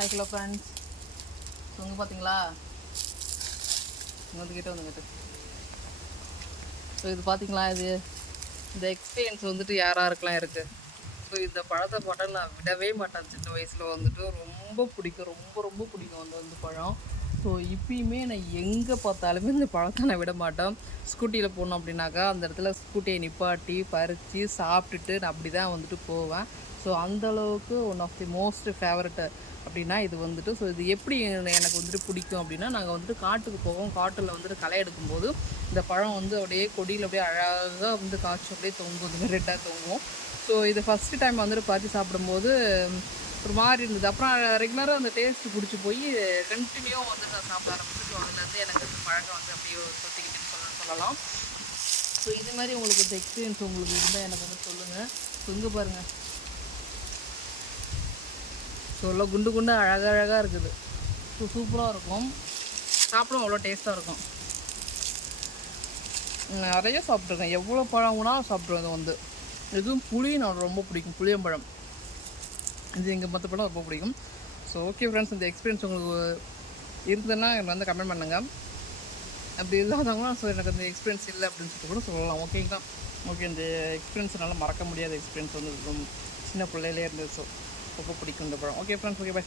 Hello friends. இங்கே பார்த்தீங்களா, இங்கே வந்துக்கிட்டே வந்துக்கிட்டு ஸோ இது பார்த்தீங்களா, இந்த எக்ஸ்பீரியன்ஸ் வந்துட்டு யாராருக்கெல்லாம் இருக்குது. ஸோ இந்த பழத்தை போட்டால் நான் விடவே மாட்டேன். சின்ன வயசில் வந்துட்டு ரொம்ப பிடிக்கும், ரொம்ப ரொம்ப பிடிக்கும் அந்த பழம். ஸோ இப்பயுமே நான் எங்கே பார்த்தாலுமே இந்த பழத்தை நான் விட மாட்டேன். ஸ்கூட்டியில் போனோம் அப்படின்னாக்கா அந்த இடத்துல ஸ்கூட்டியை நிப்பாட்டி பறித்து சாப்பிட்டுட்டு நான் அப்படி தான் வந்துட்டு போவேன். ஸோ அந்தளவுக்கு one of the most favourite அப்படின்னா இது வந்துட்டு. ஸோ இது எப்படி எனக்கு வந்துட்டு பிடிக்கும் அப்படின்னா, நாங்கள் வந்துட்டு காட்டுக்கு போவோம். காட்டில் வந்துட்டு களை எடுக்கும்போது இந்த பழம் வந்து அப்படியே கொடியில் அப்படியே அழகாக வந்து காய்ச்சி அப்படியே தொங்கும், இந்த மாதிரி ரெட்டாக தொங்கும். ஸோ இது ஃபஸ்ட்டு டைம் வந்துட்டு பார்த்து சாப்பிடும்போது ஒரு மாதிரி இருந்தது. அப்புறம் ரெகுலராக அந்த டேஸ்ட்டு பிடிச்சி போய் கண்டினியூவாக வந்து நான் சாப்பிட ஆரம்பிச்சு. ஸோ அதுலேருந்து எனக்கு இந்த பழக்கம் வந்து அப்படியே சொத்திக்கிட்டுன்னு சொல்லலாம். ஸோ இது மாதிரி உங்களுக்கு இந்த எக்ஸ்பீரியன்ஸ் உங்களுக்கு இருந்தால் எனக்கு வந்து சொல்லுங்கள். ஸோ இங்கே பாருங்கள், ஸோ எல்லாம் குண்டு குண்டு அழகாக இருக்குது. ஸோ சூப்பராக இருக்கும், சாப்பிடும் அவ்வளோ டேஸ்ட்டாக இருக்கும். நிறைய சாப்பிட்ருக்கேன், எவ்வளோ பழம் கூட சாப்பிட்ருவேன். இது வந்து எதுவும் புளி நான் ரொம்ப பிடிக்கும், புளியம்பழம். இது எங்கள் மற்ற பழம் ரொம்ப பிடிக்கும். ஸோ ஓகே ஃப்ரெண்ட்ஸ், இந்த எக்ஸ்பீரியன்ஸ் உங்களுக்கு இருந்ததுன்னா எனக்கு வந்து கமெண்ட் பண்ணுங்கள். அப்படி இல்லாதவங்களும் ஸோ எனக்கு அந்த எக்ஸ்பீரியன்ஸ் இல்லை அப்படின்னு சொல்லிட்டு கூட சொல்லலாம். ஓகேங்களா? ஓகே, இந்த எக்ஸ்பீரியன்ஸ் என்னால் மறக்க முடியாத எக்ஸ்பீரியன்ஸ் வந்து ரொம்ப சின்ன பிள்ளையிலே இருந்தது. ஸோ ரொம்ப பிடிக்கும் இந்த பழம். Okay friends, okay, by.